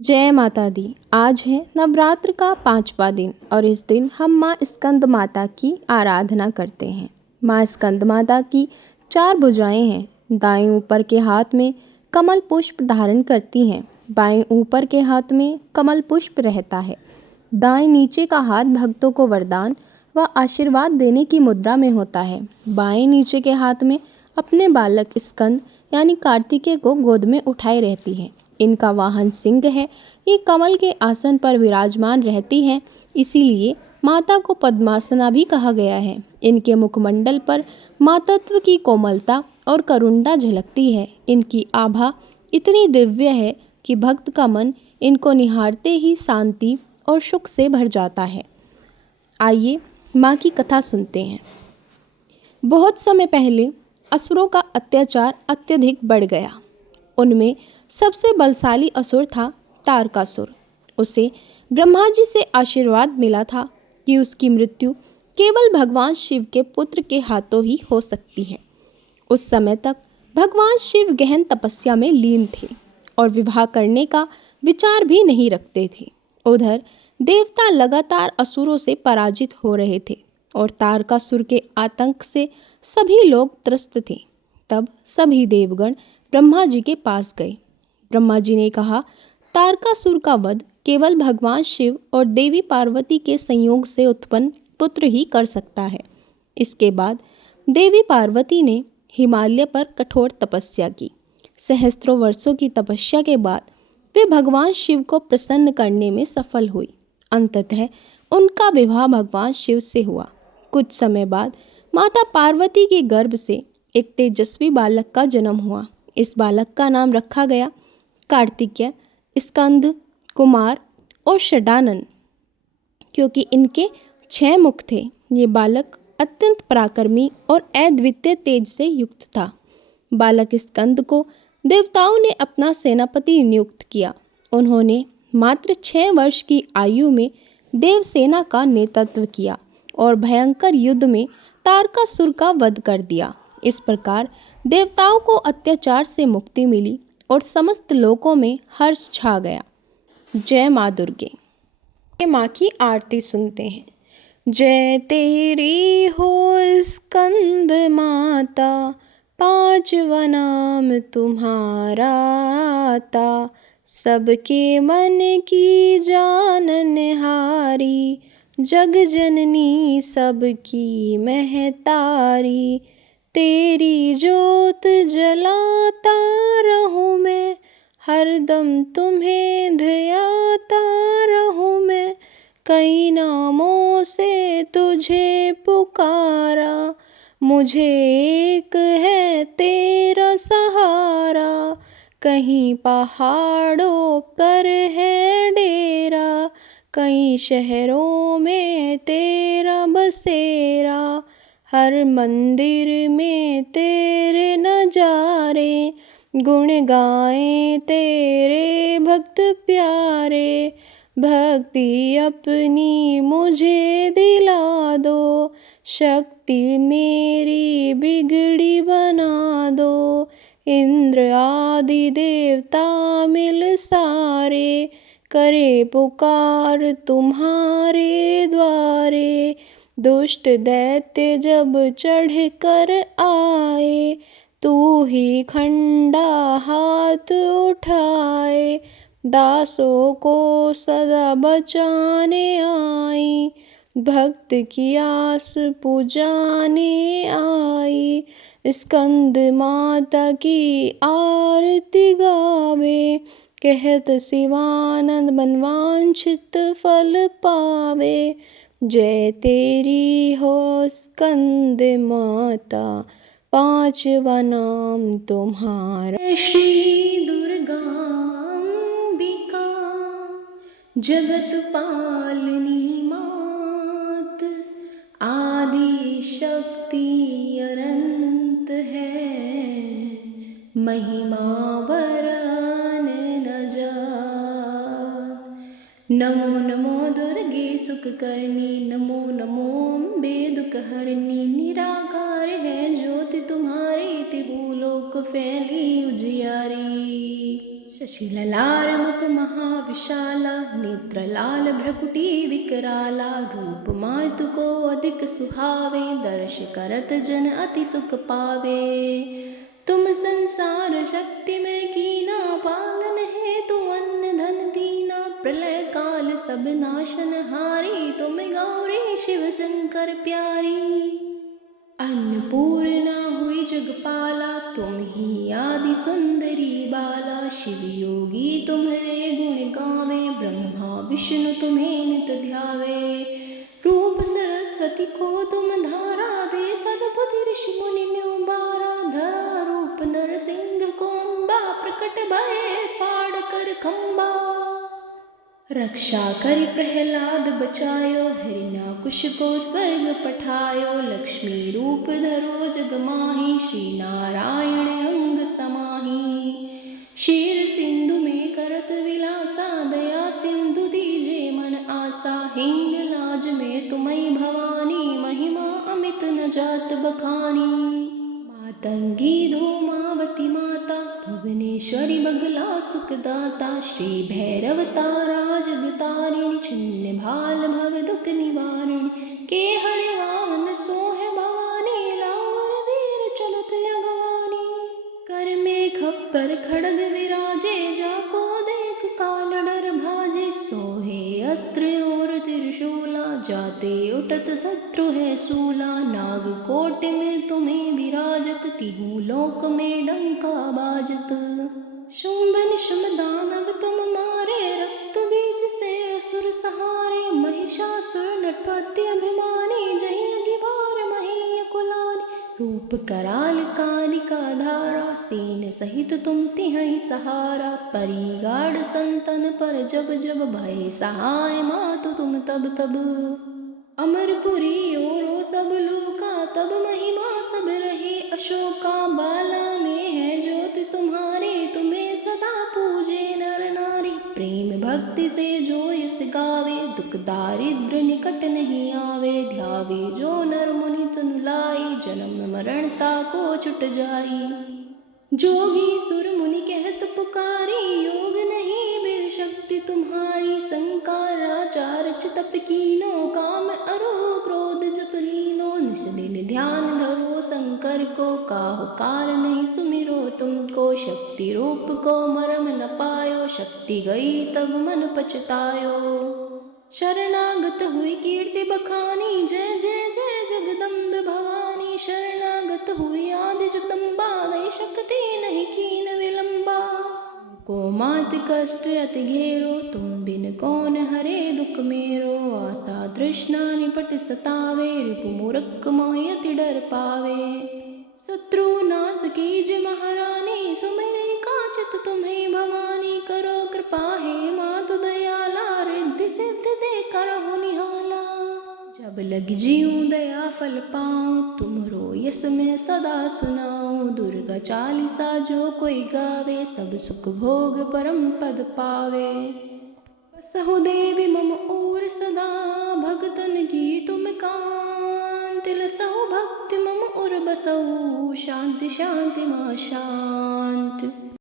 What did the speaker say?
जय माता दी। आज है नवरात्र का 5वां दिन और इस दिन हम माँ स्कंद माता की आराधना करते हैं। माँ स्कंद माता की 4 भुजाएं हैं। दाएं ऊपर के हाथ में कमल पुष्प धारण करती हैं। बाएं ऊपर के हाथ में कमल पुष्प रहता है। दाएं नीचे का हाथ भक्तों को वरदान व आशीर्वाद देने की मुद्रा में होता है। बाएं नीचे के हाथ में अपने बालक स्कंद यानी कार्तिकेय को गोद में उठाए रहती है। इनका वाहन सिंह है। ये कमल के आसन पर विराजमान रहती हैं, इसीलिए माता को पद्मासना भी कहा गया है। इनके मुखमंडल पर मातत्व की कोमलता और करुणता झलकती है। इनकी आभा इतनी दिव्य है कि भक्त का मन इनको निहारते ही शांति और सुख से भर जाता है। आइए माँ की कथा सुनते हैं। बहुत समय पहले असुरों का अत्याचार अत्यधिक बढ़ गया। उनमें सबसे बलशाली असुर था तारकासुर। उसे ब्रह्मा जी से आशीर्वाद मिला था कि उसकी मृत्यु केवल भगवान शिव के पुत्र के हाथों ही हो सकती है। उस समय तक भगवान शिव गहन तपस्या में लीन थे और विवाह करने का विचार भी नहीं रखते थे। उधर देवता लगातार असुरों से पराजित हो रहे थे और तारकासुर के आतंक से सभी लोग त्रस्त थे। तब सभी देवगण ब्रह्मा जी के पास गए। ब्रह्मा जी ने कहा, तारकासुर का वध केवल भगवान शिव और देवी पार्वती के संयोग से उत्पन्न पुत्र ही कर सकता है। इसके बाद देवी पार्वती ने हिमालय पर कठोर तपस्या की। सहस्त्रों वर्षों की तपस्या के बाद वे भगवान शिव को प्रसन्न करने में सफल हुई। अंततः उनका विवाह भगवान शिव से हुआ। कुछ समय बाद माता पार्वती के गर्भ से एक तेजस्वी बालक का जन्म हुआ। इस बालक का नाम रखा गया कार्तिकेय, स्कंद, कुमार और षडानन, क्योंकि इनके 6 मुख थे। ये बालक अत्यंत पराक्रमी और अद्वितीय तेज से युक्त था। बालक स्कंद को देवताओं ने अपना सेनापति नियुक्त किया। उन्होंने मात्र 6 वर्ष की आयु में देवसेना का नेतृत्व किया और भयंकर युद्ध में तारकासुर का वध कर दिया। इस प्रकार देवताओं को अत्याचार से मुक्ति मिली और समस्त लोकों में हर्ष छा गया। जय माँ दुर्गे। माँ की आरती सुनते हैं। जय तेरी हो स्कंद माता, 5वां नाम तुम्हारा आता। सबके मन की जाननहारी, जग जननी सबकी महतारी। तेरी जोत जलाता रहूं मैं, हरदम तुम्हें ध्याता रहूं मैं। कई नामों से तुझे पुकारा, मुझे एक है तेरा सहारा। कहीं पहाड़ों पर है डेरा, कई शहरों में तेरा बसेरा। हर मंदिर में तेरे नजारे, गुण गाएं तेरे भक्त प्यारे। भक्ति अपनी मुझे दिला दो, शक्ति मेरी बिगड़ी बना दो। इंद्र आदि देवता मिल सारे, करे पुकार तुम्हारे द्वारे। दुष्ट दैत्य जब चढ़ कर आए, तू ही खंडा हाथ उठाए। दासों को सदा बचाने आई, भक्त की आस पुजाने आई। स्कंद माता की आरती गावे, कहत शिवानंद मनवांछित फल पावे। जय तेरी हो स्कंद माता, 5वां नाम तुम्हारा। श्री दुर्गा अंबिका, जगत पालनी मात। आदि शक्ति अनंत है, महिमा वरन न जात। नमो नमो दुर्गे सुख करनी, नमो नमो अम्बे दुख हरनी। निराकार है ज्योति तुम्हारी, भूलोक फैली उजियारी। शशिललारमुख महाविशाला, नेत्रलाल भ्रकुटी विकराला, रूप मातु को अधिक सुहावे, दर्श करत जन अति सुख पावे। तुम संसार शक्ति में कीना, पालन है तो अन्न धन दीना, प्रलय काल सब नाशन हारी, तुम गौरी शिव शंकर प्यारी। अन्नपूर्णा हुई जगपाला, तुम ही आदि सुंदरी बाला, शिव योगी तुम्हारे गुण गावे, ब्रह्मा विष्णु तुम्हें नित ध्यावे। रूप सरस्वती को तुम धारा दे, सद्बुद्धि ऋषि मुनि ने उबारा, धरा रूप नरसिंह को अम्बा, प्रकट भये फाड़ कर खम्बा। रक्षा करि प्रहलाद बचायो, हिरण्याकुश को स्वर्ग पठायो, लक्ष्मी रूप धरो जग माही, श्री नारायण अंग समाही। क्षीर सिंधु में करत विलासा, दया सिंधु दीजे मन आसा, हिंग लाज में तुम्हीं भवानी, महिमा अमित न जात बखानी। मातंगी धूमावती माता, भुवनेश्वरी बगला सुखदाता, श्री भैरव तारा जगतारिणी, छिन्न भाल भव दुख निवारिणी, के हरि वाहन सोहे भवानी, लांगुर वीर चलत अगवानी। कर में खप्पर खड़ग विराजे, जाको देख काल डर भाजे, सोहे अस्त्र और त्रिशूला, जाते उठत शत्रु है सूला, नाग कोट में तुम्हें विराजत, तिहु लोक में डंका बाजत। शुंभ निशुम दानव तुम मारे, रक्त बीज से असुर सहारे, महिषासुर नटपति अभिमानी, जहि अगिबार मही कुलानी। रूप कराल कालिका धारा, सेन सहित तुम तिहै सहारा, परिगाढ़ संतन पर जब जब, भय सहाय मातु तुम तब तब। अमरपुरी ओरो सब लोका, तब महिमा सब रहे अशोका, बाला में है ज्योति तुम्हारी, तुम्हें सदा पूजे नर नारी। प्रेम भक्ति से जो यस गावे, दुख दारिद्र निकट नहीं आवे, ध्यावे जो नर मुनि तुन लाई, जन्म मरण ताको छुट जाई। जोगी सुर मुनि कहत पुकारी, योग नहीं वेद शक्ति तुम्हारी, संकाराचार चितप कीनो, काम अरो क्रोध जप लीनो, निस दिन ध्यान धरो शंकर को, काहु काल नहीं सुमिरो तुमको, शक्ति रूप को मरम न पायो, शक्ति गई तब मन पछतायो। शरणागत हुई कीर्ति बखानी, जय जय जय जगदम्ब भवानी, शरणागत हुई आदि जगदम्बा, दई शक्ति नहीं कीन विलंबा। को मात कष्ट अति घेरो, तुम बिन कौन हरे दुख मेरो, आशा तृष्णा निपट सतावे, रिपु मूर्ख मोहि अति डर पावे। शत्रु नाश कीज महारानी, सुमिरै काचित तुम्हें भवानी, करो कृपा हे मातु दयाला, रिद्धि सिद्धि दे करहु निहाला। जब लग जीऊँ दया फल पाऊँ, तुमरो यस में सदा सुनाऊँ, दुर्गा चालीसा जो कोई गावे, सब सुख भोग परम पद पावे। बसहु देवी मम ओर सदा, भगतन की तुम कांति, लसहु भक्ति मम उर बसहु, शांति शांति मां शांति।